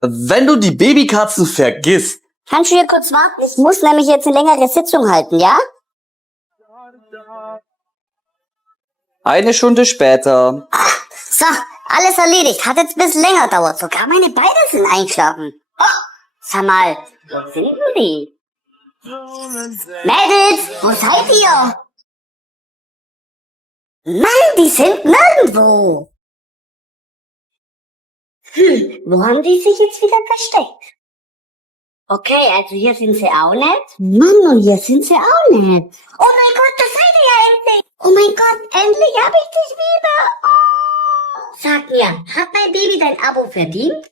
Wenn du die Babykatzen vergisst. Kannst du hier kurz warten? Ich muss nämlich jetzt eine längere Sitzung halten, ja? 1 Stunde später. So, alles erledigt. Hat jetzt ein bisschen länger gedauert. Sogar meine Beine sind eingeschlafen. Oh, sag mal, wo sind denn die? Mädels, wo seid ihr? Mann, die sind nirgendwo. Wo haben die sich jetzt wieder versteckt? Okay, also hier sind sie auch nicht. Mann, und hier sind sie auch nicht. Oh mein Gott, da seid ihr ja endlich. Oh mein Gott, endlich hab ich dich wieder. Oh. Sag mir, hat mein Baby dein Abo verdient?